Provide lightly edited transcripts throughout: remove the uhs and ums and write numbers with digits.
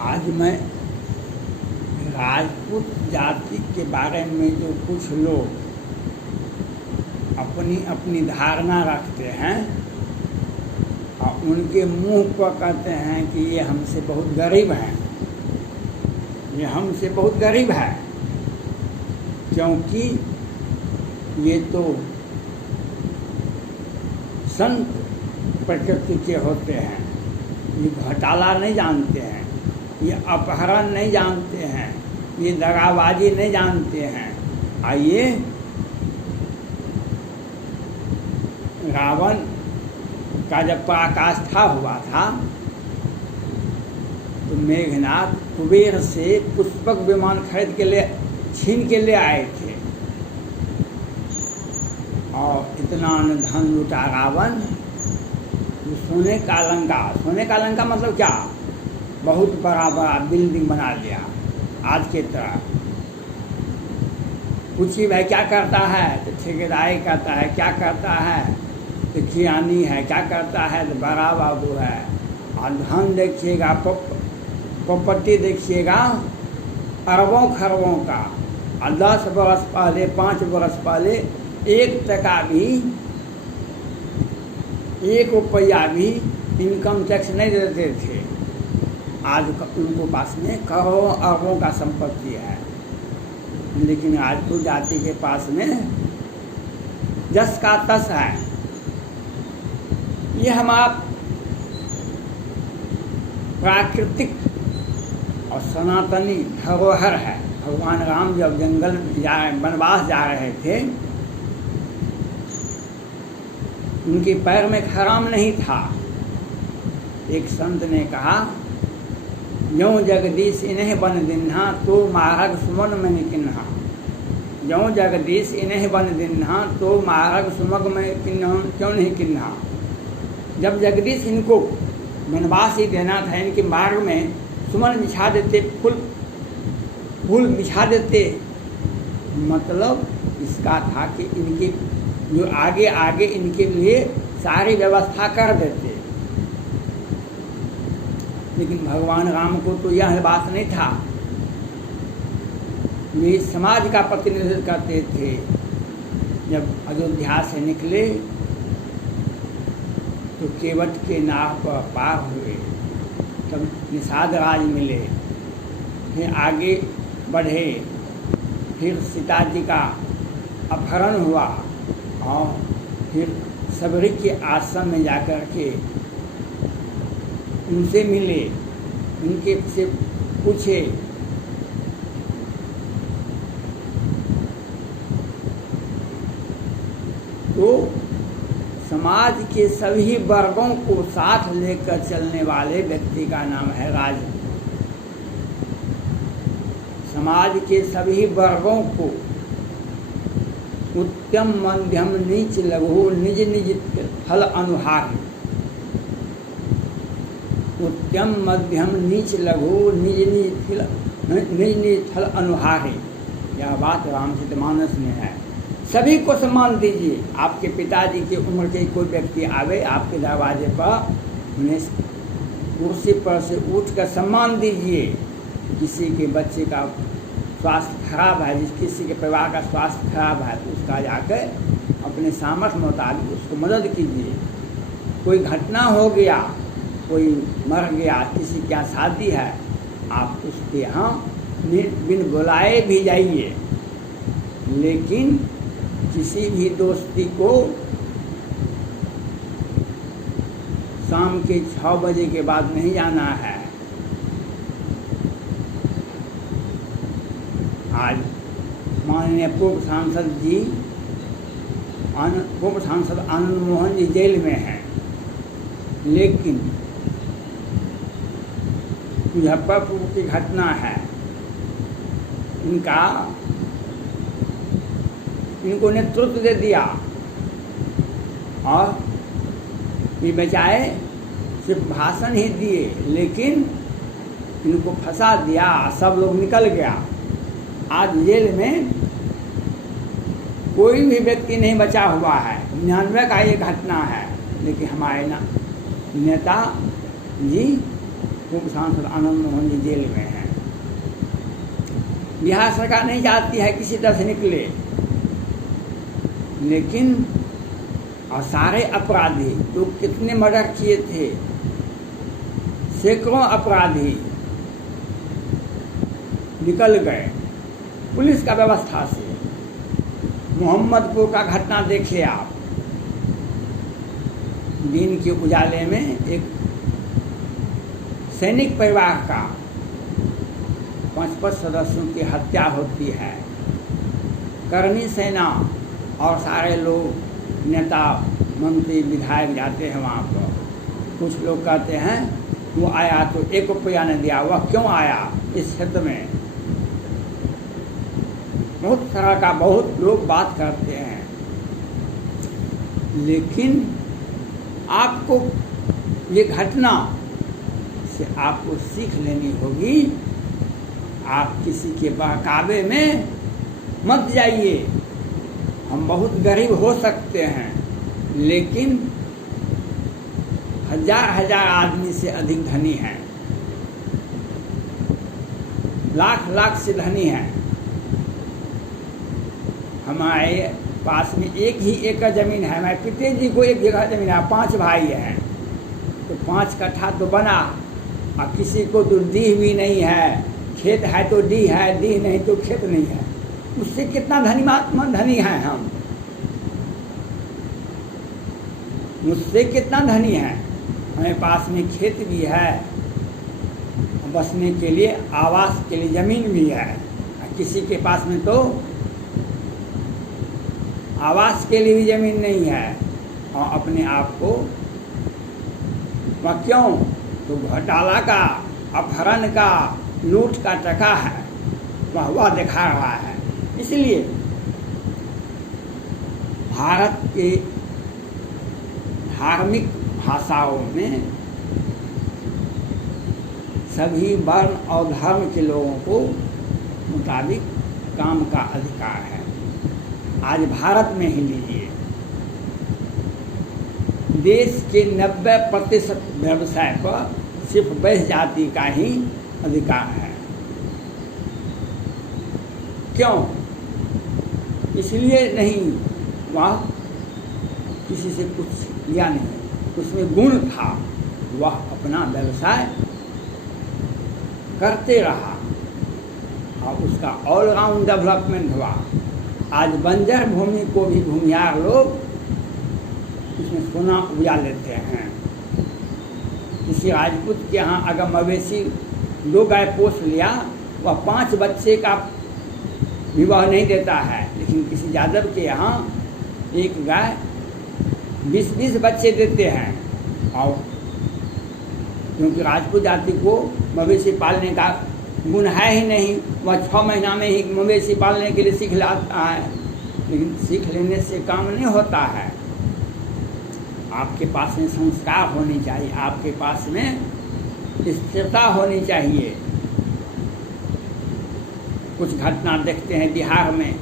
आज मैं राजपूत जाति के बारे में जो कुछ लोग अपनी अपनी धारणा रखते हैं और उनके मुंह पर कहते हैं कि ये हमसे बहुत गरीब हैं, ये हमसे बहुत गरीब है, क्योंकि ये तो संत प्रकृति के होते हैं, ये घोटाला नहीं जानते हैं, ये अपहरण नहीं जानते हैं, ये दगाबाजी नहीं जानते हैं। आइए, रावण का जब पराकाष्ठा हुआ था तो मेघनाथ कुबेर से पुष्पक विमान खरीद के ले छीन के ले आए थे और इतना धन लूटा रावण। सोने का लंका मतलब क्या? बहुत बड़ा बड़ा बिल्डिंग बना लिया आज के तरह। पूछिए भाई क्या करता है तो ठेकेदारी करता है, क्या करता है तो खियानी है, क्या करता है तो बड़ा बाबू है। और धन देखिएगा, प्रॉपर्टी देखिएगा अरबों खरबों का। और 10 बरस पहले, 5 बरस पहले 1 टका भी, 1 रुपया भी इनकम टैक्स नहीं देते थे। आज उनको पास में करोड़ों अरबों का संपत्ति है, लेकिन राजपूत जाति के पास में जस का तस है। ये हमारा प्राकृतिक और सनातनी धरोहर है। भगवान राम जब जंगल वनवास जा रहे थे, उनके पैर में खराम नहीं था। एक संत ने कहा, यों जगदीश इन्हें बन दिन्हा तो मारग सुमन में किन्हा। यों जगदीश इन्हें बन दिन्हा तो मारग सुमग में क्यों नहीं किन्हा। जब जगदीश इनको वनवास ही देना था, इनके मार्ग में सुमन बिछा देते, फूल बिछा देते। मतलब इसका था कि इनके जो आगे आगे इनके लिए सारी व्यवस्था कर देते। लेकिन भगवान राम को तो यह बात नहीं था। वे समाज का प्रतिनिधित्व करते थे। जब अयोध्या से निकले तो केवट के नाव पर पार हुए, तब निषाद राज मिले, फिर आगे बढ़े, फिर सीता जी का अपहरण हुआ और फिर सबरी के आश्रम में जाकर के उनसे मिले, उनके से पूछे तो समाज के सभी वर्गों को साथ लेकर चलने वाले व्यक्ति का नाम है राजपूत। समाज के सभी वर्गों को उत्तम मध्यम नीच लघु निज निज फल अनुहार, उत्तम मध्यम नीच लघु निज निज फल अनुहार। यह बात रामचरितमानस में है। सभी को सम्मान दीजिए। आपके पिताजी की उम्र के कोई व्यक्ति आवे आपके दरवाजे पर, उन्हें कुर्सी पर से उठकर सम्मान दीजिए। किसी के बच्चे का स्वास्थ्य खराब है, किसी के परिवार का स्वास्थ्य खराब है, तो उसका जाकर अपने सामर्थ्य मुताबिक उसको मदद कीजिए। कोई घटना हो गया, कोई मर गया, किसी क्या शादी है, आप उसके यहाँ बिन बुलाए भी जाइए। लेकिन किसी भी दोस्ती को शाम के 6 बजे के बाद नहीं जाना है। आज माननीय पूर्व सांसद आनंद मोहन जी जेल में हैं, लेकिन मुजफ्फरपुर की घटना है, इनको नेतृत्व दे दिया और ये बचाए सिर्फ भाषण ही दिए, लेकिन इनको फंसा दिया, सब लोग निकल गया। आज जेल में कोई भी व्यक्ति नहीं बचा हुआ है। 99 का ये घटना है, लेकिन हमारे नेता जी पूर्व सांसद आनंद मोहन जी जेल में हैं। बिहार सरकार नहीं चाहती है किसी तरह से निकले, लेकिन और सारे अपराधी तो कितने मर्डर किए थे, सैकड़ों अपराधी निकल गए पुलिस का व्यवस्था से। मोहम्मदपुर का घटना देखिए आप, दिन के उजाले में एक सैनिक परिवार का 5 सदस्यों की हत्या होती है। कर्मी सेना और सारे लोग नेता मंत्री विधायक जाते हैं वहाँ पर। कुछ लोग कहते हैं वो आया तो 1 रुपया नहीं दिया, वह क्यों आया इस क्षेत्र में। बहुत तरह का बहुत लोग बात करते हैं, लेकिन आपको ये घटना से आपको सीख लेनी होगी। आप किसी के बहकावे में मत जाइए। हम बहुत गरीब हो सकते हैं, लेकिन हजार आदमी से अधिक धनी हैं, लाख से धनी हैं। हमारे पास में एक ही एकड़ ज़मीन है, हमारे पिताजी को 1 जगह ज़मीन है, 5 भाई हैं, तो 5 कट्ठा तो बना, और किसी को तो डी भी नहीं है। खेत है तो डी है, डी नहीं तो खेत नहीं है। उससे कितना धनी हैं हम, मुझसे कितना धनी है। हमारे पास में खेत भी है, बसने के लिए आवास के लिए ज़मीन भी है। किसी के पास में तो आवास के लिए भी ज़मीन नहीं है, और अपने आप को वह क्यों तो घोटाला का, अपहरण का, लूट का टका है, वह दिखा रहा है। इसलिए भारत के धार्मिक भाषाओं में सभी वर्ण और धर्म के लोगों को मुताबिक काम का अधिकार है। आज भारत में ही लीजिए, देश के 90% व्यवसाय पर सिर्फ वैश्य जाति का ही अधिकार है। क्यों? इसलिए नहीं, वह किसी से कुछ लिया नहीं, उसमें गुण था, वह अपना व्यवसाय करते रहा और उसका ऑलराउंड डेवलपमेंट हुआ। आज बंजर भूमि को भी भूमियार लोग उसमें सोना उपजा लेते हैं। किसी राजपूत के यहाँ अगर मवेशी 2 गाय पोस लिया, वह 5 बच्चे का विवाह नहीं देता है, लेकिन किसी यादव के यहाँ 1 गाय 20 बच्चे देते हैं। और क्योंकि राजपूत जाति को मवेशी पालने का गुण है ही नहीं, वह 6 महीना में ही मवेशी पालने के लिए सीख लाता है। लेकिन सीख लेने से काम नहीं होता है। आपके पास में संस्कार होनी चाहिए, आपके पास में स्थिरता होनी चाहिए। कुछ घटना देखते हैं बिहार में,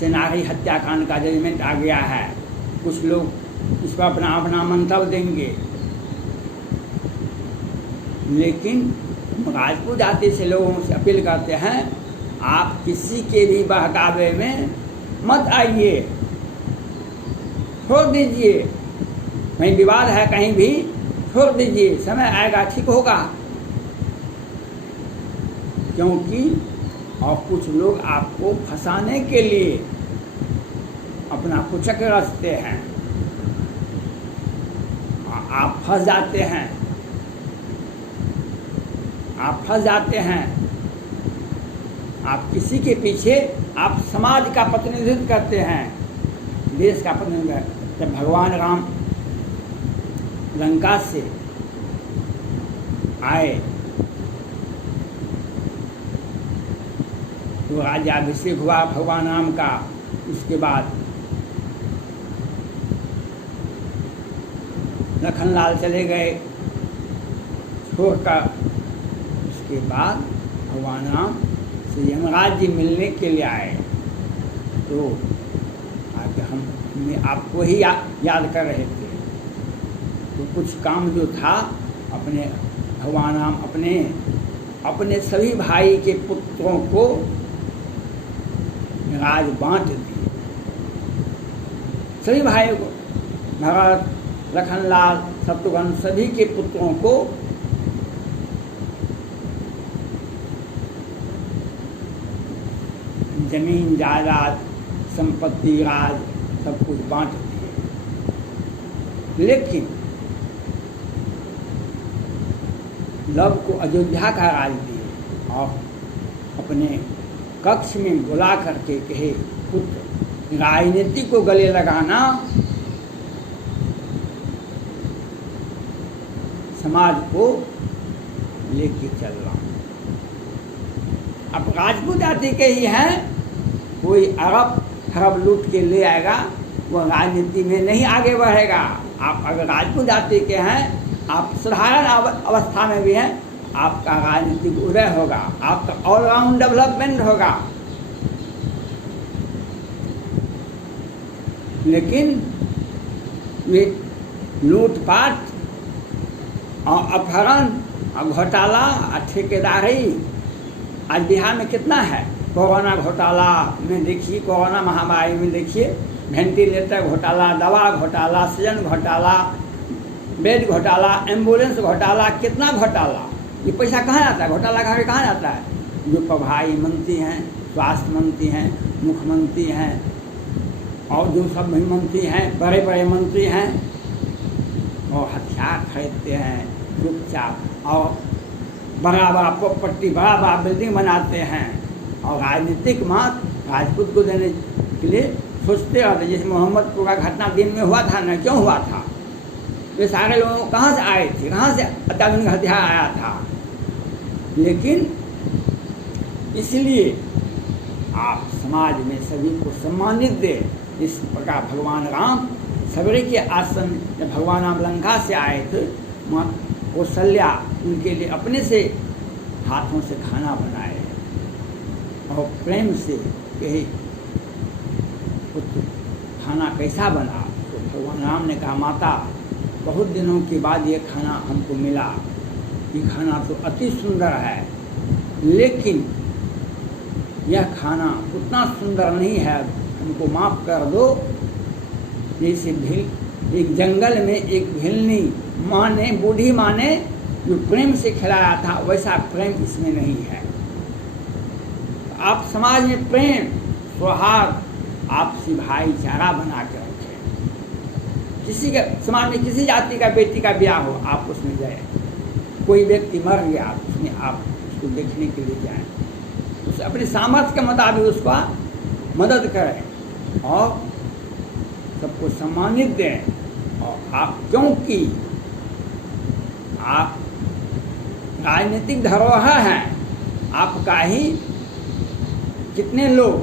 सेनारी हत्याकांड का जजमेंट आ गया है। कुछ लोग इस पर अपना मंतव्य देंगे, लेकिन राजपूत जाति से लोगों से अपील करते हैं, आप किसी के भी बहकावे में मत आइए, छोड़ दीजिए। कहीं विवाद है कहीं भी छोड़ दीजिए, समय आएगा ठीक होगा। क्योंकि और कुछ लोग आपको फंसाने के लिए अपना कुचक रचते हैं, आप फंस जाते हैं, आप फंस जाते हैं। आप किसी के पीछे आप समाज का प्रतिनिधित्व करते हैं, देश का प्रतिनिधित्व। जब भगवान राम लंका से आए तो राज्याभिषेक हुआ भगवान राम का। उसके बाद लखनलाल चले गए छोड़कर। उसके बाद भगवान राम से यमराज जी मिलने के लिए आए, तो आज हम आपको ही याद कर रहे थे। तो कुछ काम जो था अपने भगवान राम अपने सभी भाई के पुत्रों को राज बांट दिए। सभी भाइयों को, भरत, लखनलाल, शत्रुघ्न सभी के पुत्रों को जमीन जायदाद संपत्ति राज सब कुछ बांट दिए। लेकिन लव को अयोध्या का राज दिए और अपने कक्ष में बुला करके कहे, पुत्र, राजनीति को गले लगाना समाज को लेके चलना। अब राजपूत जाति के ही हैं, कोई अरब खरब लूट के ले आएगा, वो राजनीति में नहीं आगे बढ़ेगा। आप अगर राजपूत जाति के हैं, आप साधारण अवस्था में भी हैं, आपका राजनीतिक उदय होगा, आपका ऑलराउंड डेवलपमेंट होगा। लेकिन वे लूटपाट और अपहरण और घोटाला और ठेकेदारी आज बिहार में कितना है। कोरोना घोटाला में देखिए, कोरोना महामारी में देखिए, वेंटिलेटर घोटाला, दवा घोटाला, सीजन घोटाला, बेड घोटाला, एम्बुलेंस घोटाला, कितना घोटाला। ये पैसा कहाँ जाता है? घोटाला कहाँ जाता है? जो प्रभारी मंत्री हैं, स्वास्थ्य मंत्री हैं, मुख्यमंत्री हैं और जो सब मंत्री हैं, बड़े बड़े मंत्री हैं, और हथियार खरीदते हैं चुपचाप और बड़ा बड़ा प्रॉपर्टी, बड़ा बड़ा बिल्डिंग बनाते हैं और राजनीतिक मात राजपूत को देने के लिए सोचते रहते। जैसे मोहम्मदपुर का घटना दिन में हुआ था ना, क्यों हुआ था? वे सारे लोग कहाँ से आए थे, कहाँ से अत्याधुनिक हथियार आया था? लेकिन इसलिए आप समाज में सभी को सम्मानित दे। इस प्रकार भगवान राम सवेरे के आश्रम, जब भगवान राम लंका से आए थे, माँ कौशल्या उनके लिए अपने से हाथों से खाना बनाए और प्रेम से कहे, पुत्र खाना कैसा बना? तो भगवान राम ने कहा, माता, बहुत दिनों के बाद ये खाना हमको मिला, ये खाना तो अति सुंदर है, लेकिन यह खाना उतना सुंदर नहीं है, हमको माफ़ कर दो। जैसे एक जंगल में एक भिलनी माँ ने, बूढ़ी माँ ने जो प्रेम से खिलाया था, वैसा प्रेम इसमें नहीं है। आप समाज में प्रेम, सौहार्द, आपसी भाईचारा बना के रखें। किसी का समाज में किसी जाति का बेटी का ब्याह हो, आप उसमें जाए। कोई व्यक्ति मर गया, उसमें आप उसको देखने के लिए जाएं, उसे अपने सामर्थ्य के मुताबिक उसका मदद करें और सबको सम्मानित दें। और आप, क्योंकि आप राजनीतिक धरोहर हैं आपका ही। कितने लोग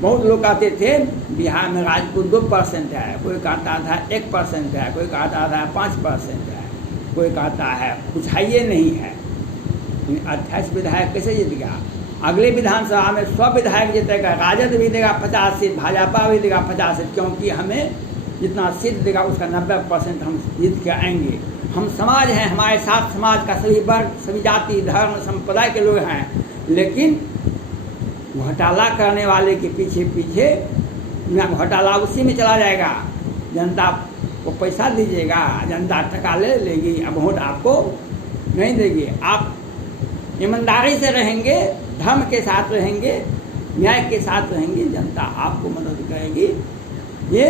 बहुत लोग कहते थे बिहार में राजपूत 2% है, कोई कहता था 1% है, कोई कहता था 5% है, कोई कहता है कुछ है ये नहीं है। 28 विधायक कैसे जीत गया? अगले विधानसभा में 100 विधायक जीतेगा, राजद भी देगा 50 सीट, भाजपा भी देगा 50 सीट, क्योंकि हमें जितना सीट देगा उसका 90% हम जीत के आएंगे। हम समाज हैं, हमारे साथ समाज का सभी वर्ग, सभी जाति, धर्म, संप्रदाय के लोग हैं। लेकिन घोटाला करने वाले के पीछे पीछे घोटाला उसी में चला जाएगा। जनता को पैसा दीजिएगा, जनता टका ले लेगी, अब वोट आपको नहीं देगी। आप ईमानदारी से रहेंगे, धर्म के साथ रहेंगे, न्याय के साथ रहेंगे, जनता आपको मदद करेगी। ये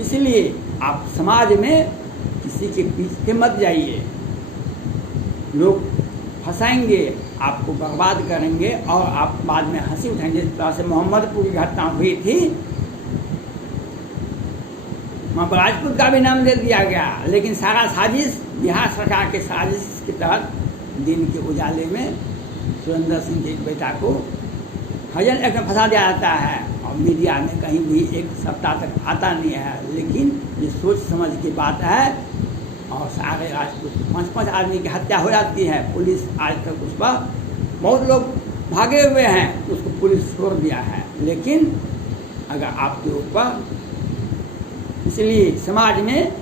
इसलिए आप समाज में किसी के पीछे मत जाइए। लोग फंसाएंगे, आपको बर्बाद करेंगे और आप बाद में हंसी उठाएंगे। जिस तरह से मोहम्मदपुर की घटना हुई थी, वहाँ पर राजपूत का भी नाम दे दिया गया, लेकिन सारा साजिश बिहार सरकार के साजिश के तहत दिन के उजाले में सुरेंद्र सिंह के एक बेटा को हजन एक्ट में फंसा दिया जाता है और मीडिया में कहीं भी एक सप्ताह तक आता नहीं है। लेकिन ये सोच समझ की बात है और सारे राजपूत 5-5 आदमी की हत्या हो जाती है। पुलिस आज तक उस पर, बहुत लोग भागे हुए हैं, उसको पुलिस छोड़ दिया है। लेकिन अगर आपके ऊपर इसलिए समाज में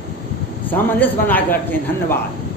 सामंजस्य बना कर रखें। धन्यवाद।